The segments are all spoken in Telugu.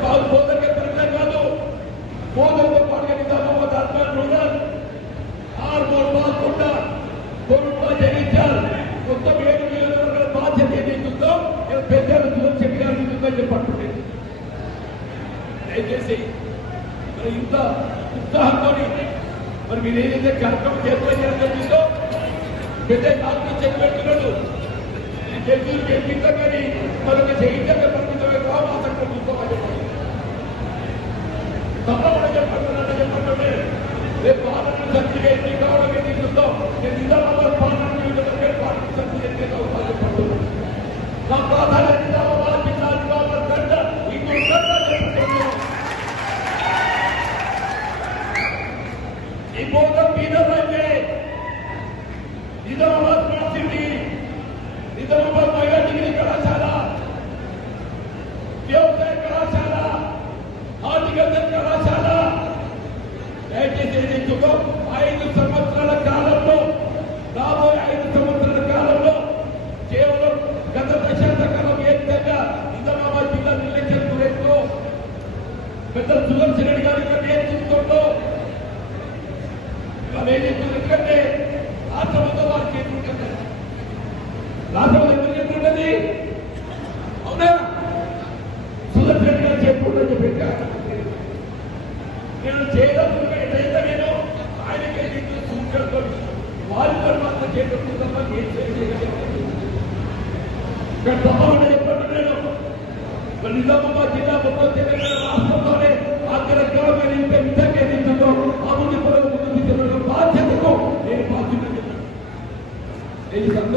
ಬಾವು ಹೋದಕ್ಕೆ ಪರಿಣಾಮ ಕಾದು ಹೋದಕ್ಕೆ ಪಾಡಿಗೆ ನಿಧಾನವಾದ ಹದಿನಾರು ನೋಡಲ್ ಆರು ಮೂರು ಮಾತು ಕೊಟ್ಟ ಕೋವಿಡ್ ಬಾಧೆ ಇದ್ದಾಲ್ మొత్తం ఏడు నియోజకవర్గాల బాధ్యత ఏదైతుందో నేను పెద్దలు చూసి చెప్పడానికి ఉందని చెప్పండి దయచేసి మరి ఇంత ఉత్సాహంతో మరి మీరు ఏదైతే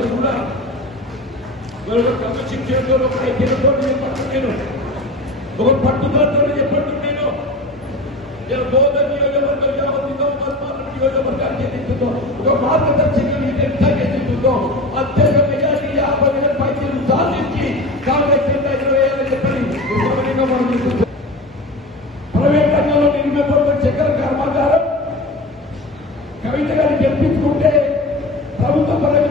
అందరూ కూడా వరల్డ్ కప్ శిక్షణతో ఒక ఐక్యతతో నేను పట్టుకున్నాను ఒక పట్టుదలతో ఎప్పటి నేను బోధ నియోజకవర్గం యావత్తుతో మర్మాలు నియోజకవర్గాన్ని చెందుతుందో ఒక మార్గదర్శకంగా నేను ఎంత చెందుతుందో అత్యధిక మెజార్టీ యాభై వేల పైసలు సాధించి కాంగ్రెస్ కింద ఇరవై ఏళ్ళు చెప్పని మనం చూస్తుంది ప్రైవేట్ రంగంలో నిర్మించబడిన చక్కెర కర్మాగారం కవిత గారిని గెలిపించుకుంటే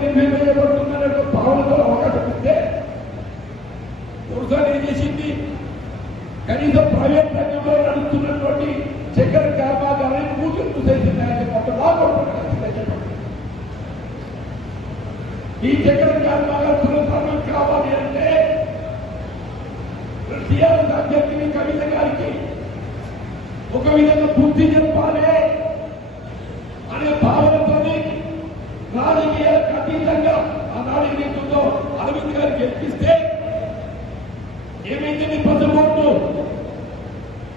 నిర్ణయం చేయబడుతున్నారనే భావనతో అవకాశం ఇస్తే ప్రభుత్వం ఏం చేసింది? కనీసం ప్రైవేట్ రంగంలో నడుస్తున్నటువంటి చక్కెర కర్మాగారాన్ని కూతురు చూసేసింది ఈ చక్కెర కర్మాగారం పునఃప్రాణం కావాలి అంటే టీఆర్ఎస్ అభ్యర్థిని కవిత గారికి ఒక విధంగా బుద్ధి చెప్పి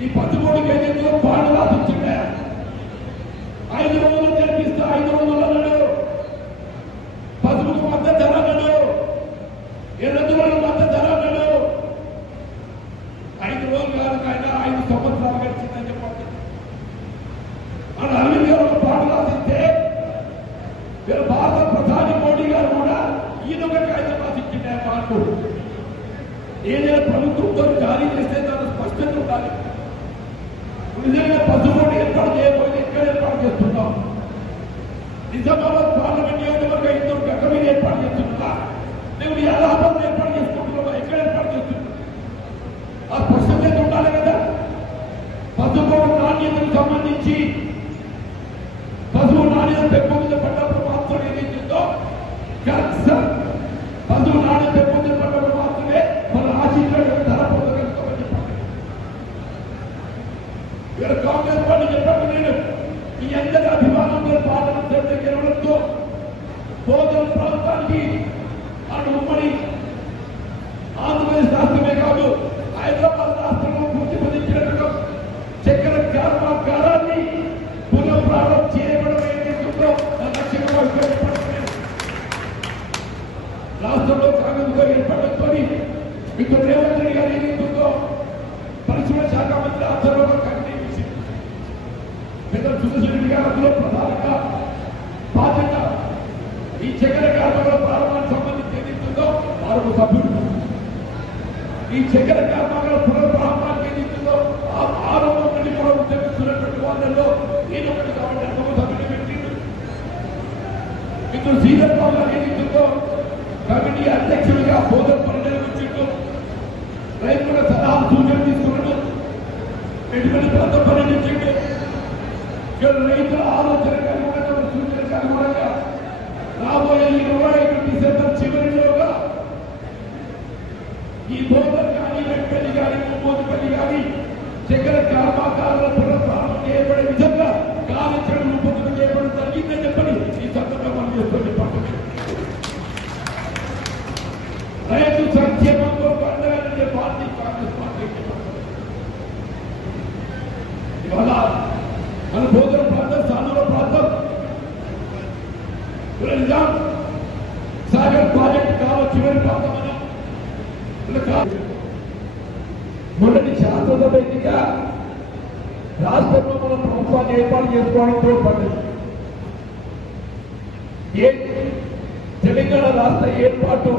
ఈ పదమూడు కేజీలు పాడు రాసిచ్చిండే ఐదు రోజులు నాణ్యతకు సంబంధించి పశువు నాణ్యత పెంపు ఈ చక్కెర కార్మికుల పునఃప్రారంభానికి ఏదైతుందో ఆ ఆరంభం నుండి కూడా ఉద్యమిస్తున్నటువంటి వాళ్ళలో నేను ఒకటి కాబట్టి అందరూ సభ్యుడు పెట్టిండు మిత్రుడు సీనియర్ బాబు గారు కమిటీ అధ్యక్షుడిగా బోధన పరిణమించిండు రైతుల సలహా సూచన తీసుకున్నాడు. ఎటువంటి ప్రాంత పరిణించిండు ఇక్కడ రైతుల ఆలోచన అనుగుణంగా సూచనకు అనుగుణంగా రాబోయే ఇరవై ఐదు డిసెంబర్ చివరిలోగా ఈ బోధన కానీ వెంకటపల్లి కానీ మోదపల్లి కానీ చక్కెర కర్మాగారాల పునఃప్రారంభం చేయబడే విధంగా కార్యాచరణ రూపకల్పన చేయబడి జరిగిందని చెప్పని ఈ సందర్భంగా మనం చేస్తున్న పట్టణం రైతు సంక్షేమంతో పండగనే పార్టీ కాంగ్రెస్ పార్టీ ఇవాళ మన భోజన ప్రాంతం సాధుల ప్రాంతం ఇలా నిజాం సాగర్ ప్రాజెక్ట్ కావాలి చివరి ప్రాంతం అని ఇలా కాదు. మొదటి శాసనసభ ఎన్నిక రాష్ట్రంలో మన ప్రభుత్వాన్ని ఏర్పాటు చేసుకోవడంతో పడింది ఏ తెలంగాణ రాష్ట్ర ఏర్పాటు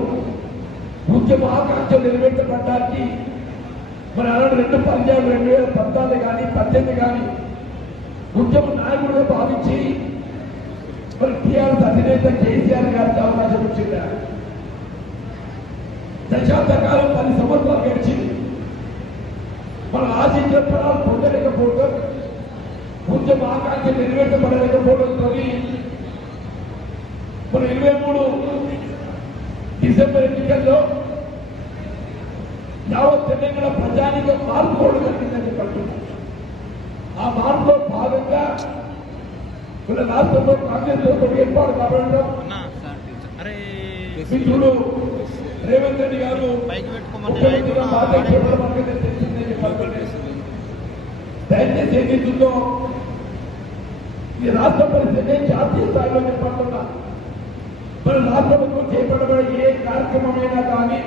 ఉద్యమ ఆకాంక్షలు నెరవేర్చబడడానికి మరి అలాంటి రెండు పద్యాలు రెండు వేల పద్నాలుగు కానీ పద్దెనిమిది కానీ ఉద్యమ నాయకుడిగా భావించి మరి టీఆర్ఎస్ అధినేత కేసీఆర్ గారికి అవకాశం వచ్చింది దశాబ్ద కాలం పది సంవత్సరాలు గడిచింది. మన ఆశించిన ఫలాలు పొందలేకపోవడం ఉద్యమ ఆకాంక్ష నెరవేర్చబడలేకపోవడంతో మన ఇరవై మూడు డిసెంబర్ ఎన్నికల్లో యావత్ తెలంగాణ ప్రజానికి మార్పు కూడా జరిగిందని చెప్పంటున్నాను ఆ మార్పులో భాగంగా మన రాష్ట్రంలో కాంగ్రెస్ ప్రభుత్వం ఏర్పాటు కావడం మిత్రుడు రేవంత్ రెడ్డి గారు దయచేసి ఏదైతుందో ఈ రాష్ట్ర పరిస్థితి జాతీయ స్థాయిలో చెప్పంటున్నా మన రాష్ట్ర ప్రభుత్వం చేపట్టబడే ఏ కార్యక్రమమైనా కానీ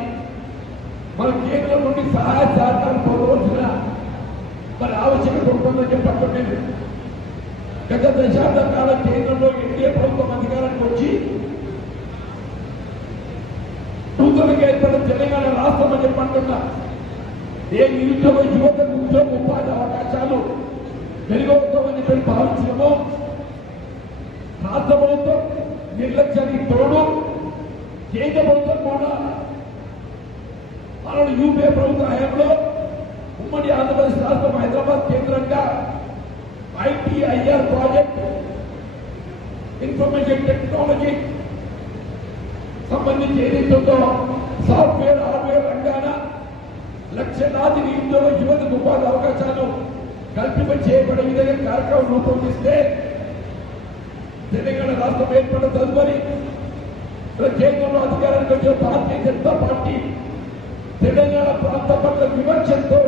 మన కేంద్రం నుండి సహాయ సహకారం పొందవలసిన మరి ఆవశ్యకత ప్రభుత్వం చెప్పట్లేదు గత దశాబ్ద కాలం కేంద్రంలో ఎన్డీఏ ప్రభుత్వం అధికారానికి వచ్చి నూతనంగా ఏర్పడిన తెలంగాణ రాష్ట్రం అని చెప్పంటున్నా ఏ నిరుద్యోగ యువతకు ఉద్యోగ ఉపాధి అవకాశాలు మెరుగవుతామని చెప్పి భావించడము రాష్ట్ర ప్రభుత్వం నిర్లక్ష్యానికి తోడు కేంద్ర ప్రభుత్వం కూడా మనడు యూపీఏ ప్రభుత్వ హయాంలో ఉమ్మడి ఆంధ్రప్రదేశ్ రాష్ట్రం హైదరాబాద్ కేంద్రంగా ఐటీఐఆర్ ప్రాజెక్ట్ ఇన్ఫర్మేషన్ టెక్నాలజీ సంబంధించి ఏదైతుందో సాఫ్ట్వేర్ హార్డ్వేర్ రంగాన లక్షలాది నిరుద్యోగ యువతకు ఉపాధి అవకాశాలు కల్పింప చేయబడే విధంగా కార్యక్రమం రూపొందిస్తే తెలంగాణ రాష్ట్రం ఏర్పడిన తదుపరి మన కేంద్రంలో అధికారానికి వచ్చిన భారతీయ జనతా పార్టీ తెలంగాణ ప్రాంత పట్ల వివక్షతో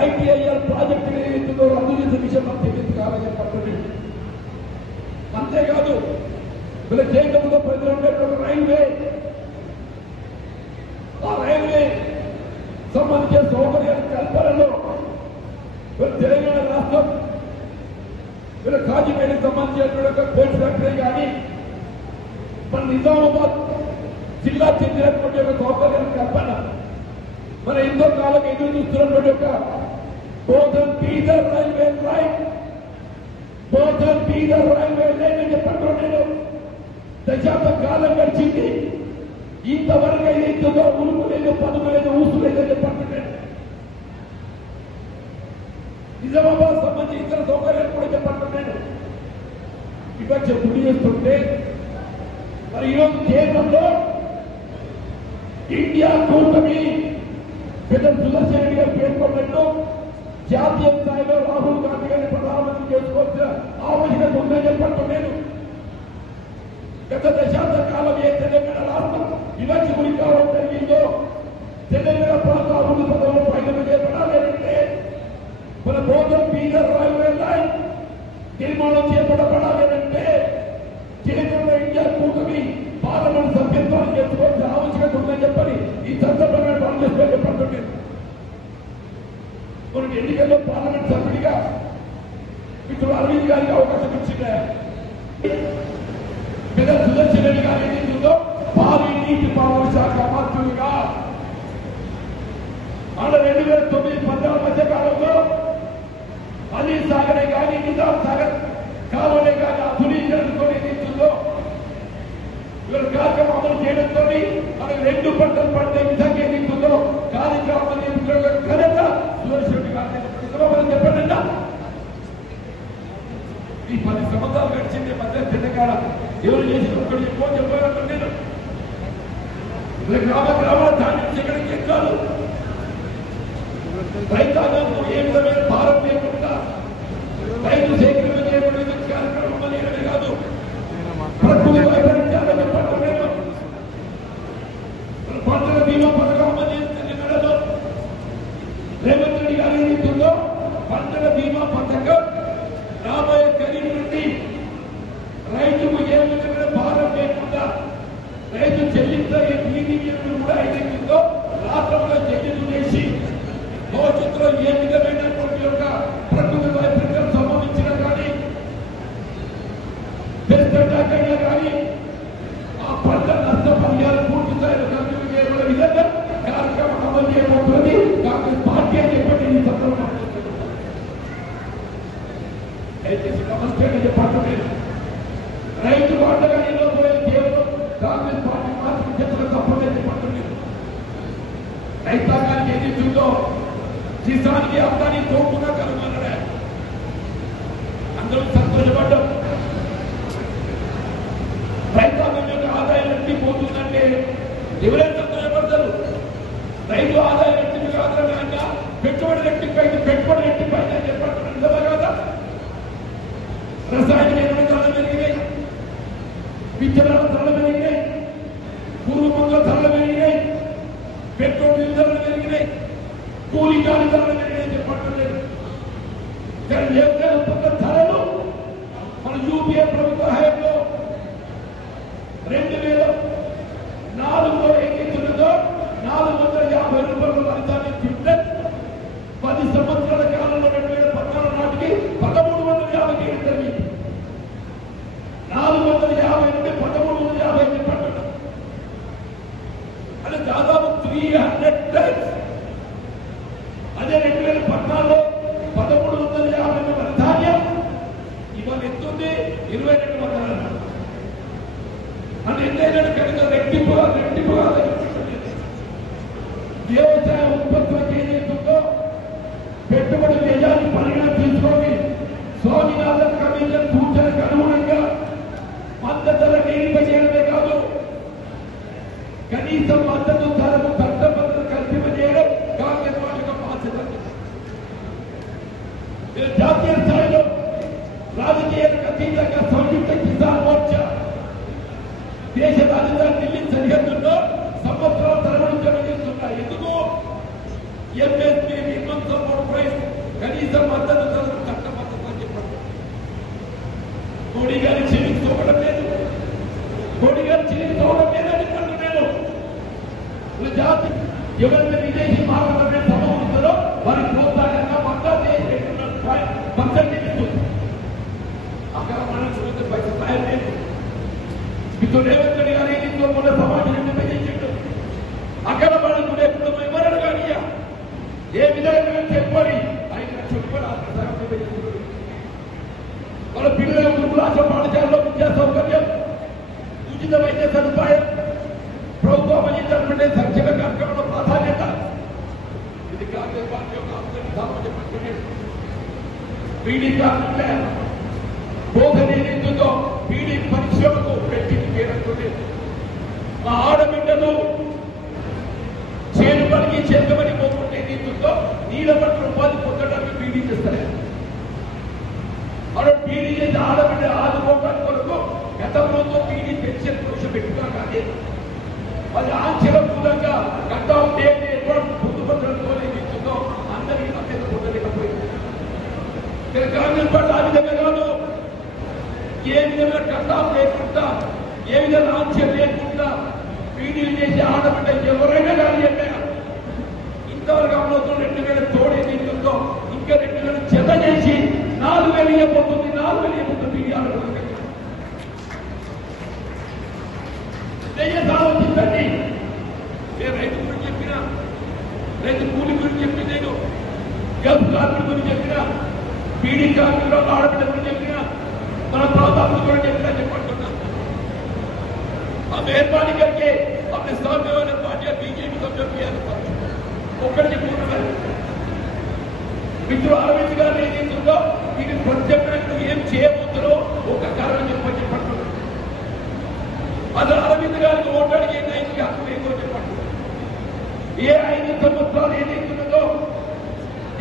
ఐటీఐఆర్ ప్రాజెక్టు ఏదైతుందో రద్దు చేసే విషయం మనకు తెలియదు కావాలని చెప్పండి అంతేకాదు మన కేంద్రంలో ప్రజలు ఉండేటువంటి రైల్వే. ఆ రైల్వే సంబంధించిన సౌకర్యాల కల్పనలో తెలంగాణ రాష్ట్రం మన కాజీపేటకు సంబంధించినటువంటి కోచ్ ఫ్యాక్టరీ కానీ మన నిజామాబాద్ జిల్లా చెందినటువంటి ఒక సౌకర్యాల కల్పన మన ఎంతో కాలం ఎదురు చూస్తున్నటువంటి ఒక Bodhan Bidar railway line Bodhan Bidar railway line అని చెప్పండి నేను దశాబ్ద కాలం గడిచింది. ఇంతవరకు ఏదైతుందో ఉరుకు లేదు పదుకు లేదు ఊసు లేదు అని నేను నిజామాబాద్ సంబంధించి ఇతర సౌకర్యాలు కూడా చెప్పండి నేను విపక్ష చేస్తుంటే మరి ఈరోజు కేంద్రంలో ఇండియా కూటమి పెద్ద సుదర్శన్ గారు పేర్కొన్నట్టు జాతీయ స్థాయిలో రాహుల్ గాంధీ గారిని ప్రధానమంత్రి చేసుకోవాల్సిన ఆవశ్యకత ఉందని చెప్పండి నేను గత దశాబ్ద కాలం ఏ తెలంగాణ రాష్ట్రం వివక్ష గురి కావడం జరిగిందో తెలంగాణ ప్రాంత అభివృద్ధి పథకంలో పైన చేపడాలంటే మన బోధం బీదర్ రైల్వే లైన్ నిర్మాణం చేపట్టబడాలి అంటే కేంద్రంలో ఇండియా కూటమి పార్లమెంట్ సభ్యత్వాన్ని చేసుకోవాల్సిన ఆవశ్యకత ఉందని చెప్పని ఈ చట్టపరమైన పనులు చేసే పడుతుంది కొన్ని ఎన్నికల్లో పార్లమెంట్ సభ్యుడిగా ఇప్పుడు అరవింద్ గారికి అవకాశం ఇచ్చిందే పెద్ద సుదర్శన్ రెడ్డి గారు ఏం చేసిందో భారీ నీటి పాలన శాఖ మంత్రులుగా. అలా రెండు వేల తొమ్మిది పద్నాలుగు మధ్య కాలంలో అలీ సాగరే కానీ నిజాం సాగర్ కాలనే కానీ అభివృద్ధి జరుగుతుంది పడితే నిజంగా నీకుందో కార్యక్రమ ఘనత సురేశ్వరుడి గారు చెప్పండి ఈ పది సంవత్సరాలు గడిచింది మధ్య తిన్నకాడ ఎవరు చేసిన ఒక్కడు ఎక్కువ చెప్పాను గ్రామ గ్రామాల దాని నుంచి రైతాంగం టీడీపీ కూడా ఏదైతుందో రాష్ట్రంలో జగన్ చేసి భవిష్యత్తులో ఏ Regular అంటే దాదాపు త్రీ హండ్రెడ్ టైమ్స్ అదే రెండు వేల పద్నాలుగులో పదమూడు వందల యాభై మంది ధాన్యం ఇవాళ ఎత్తుంది ఇరవై రెండు పీడిత అంటే నిందుతో పీడి పరిశ్రమకు పెట్టింది పేరుతుంది మా ఆడబిడ్డలు చేరు పనికి చేతబడి పోకుండా నిందుతో నీళ్ళ పట్ల ఉపాధి పొందడానికి పీడించేస్తారు చేస్తాం లేకుండా ఏ విధంగా ఆన్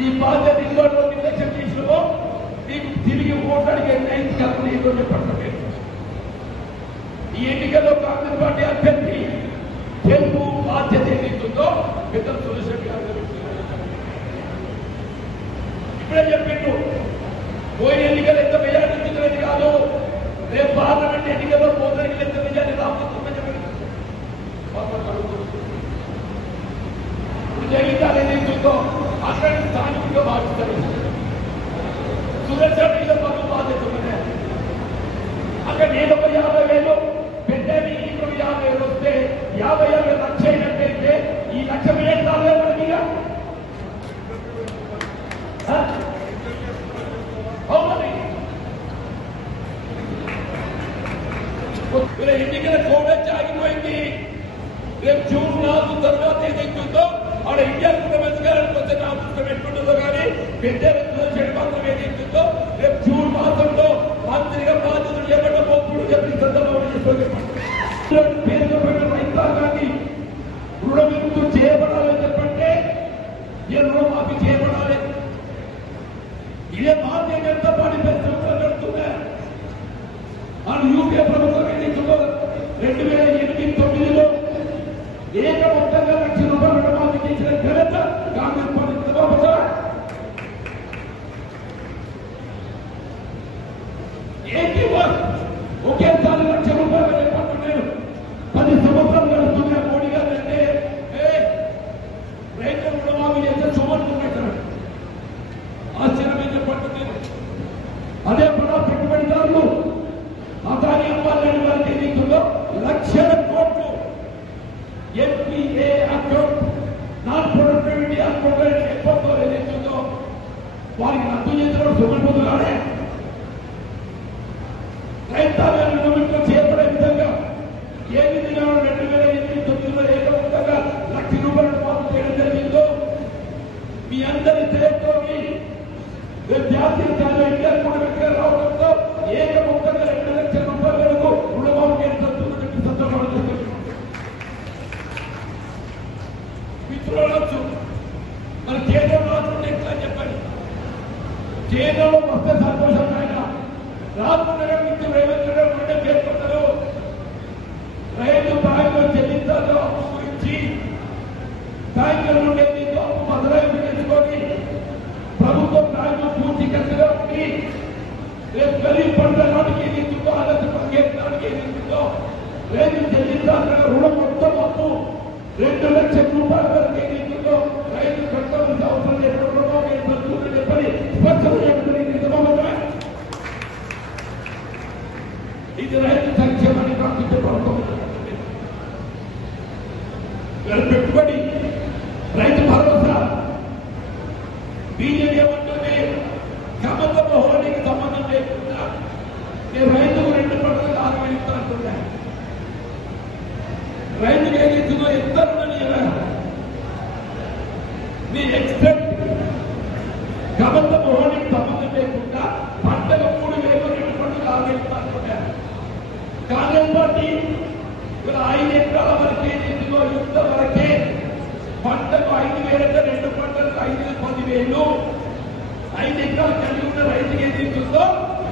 ఈ బాధ్యత ఇందులో నిర్లక్ష్యం చేసినామో నీకు తిరిగి ఓట్లు అడిగే నైన్ కల్పన చెప్పడం. ఈ ఎన్నికల్లో కాంగ్రెస్ పార్టీ అభ్యర్థి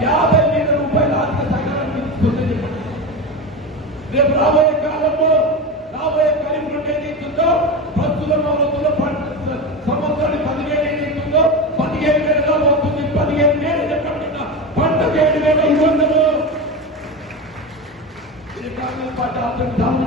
యాభై వేల రూపాయల ఆర్థిక సహాయాన్ని పొందజేయండి రేపు రాబోయే కాలంలో రాబోయే ఖరీఫ్ నుండి ఏదైతుందో ప్రస్తుతం మొదలుతుందో సంవత్సరానికి పదివేలు ఏదైతుందో పదిహేను వేల అవుతుంది పదిహేను వేలు చెప్పండి పంట ఏడు వేల ఇరవై కాంగ్రెస్ పార్టీ ఆర్థిక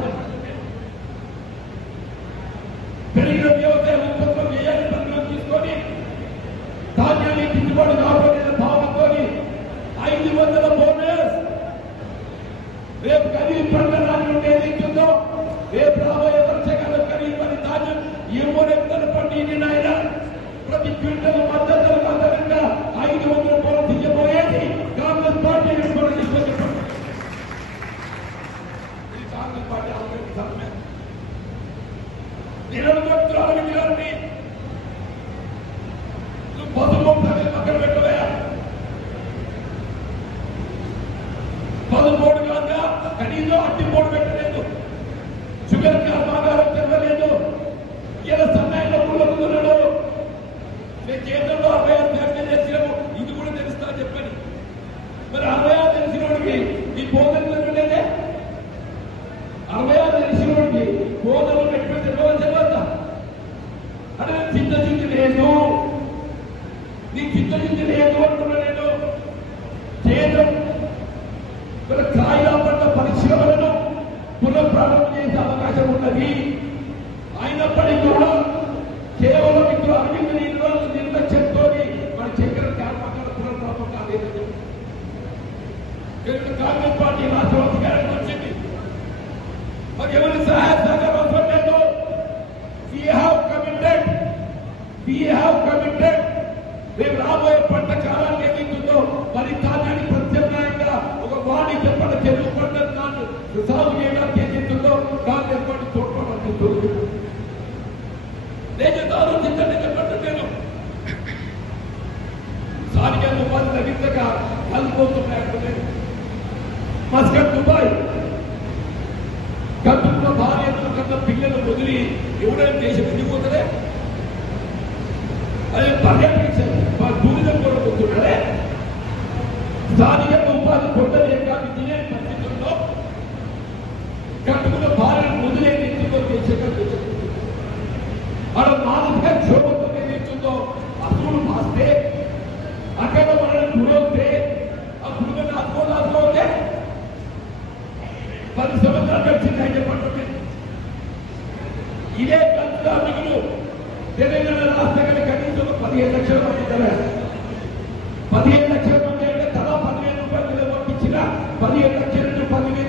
Rabbul Izzah Maka Syarul Nabi Muscat Dubai. గతంలో భార్యలు గత పిల్లలు వదిలి ఎవడైనా దేశం ఎందుకు పోతుందే అది పర్యటించారు Екатерину Подвиг.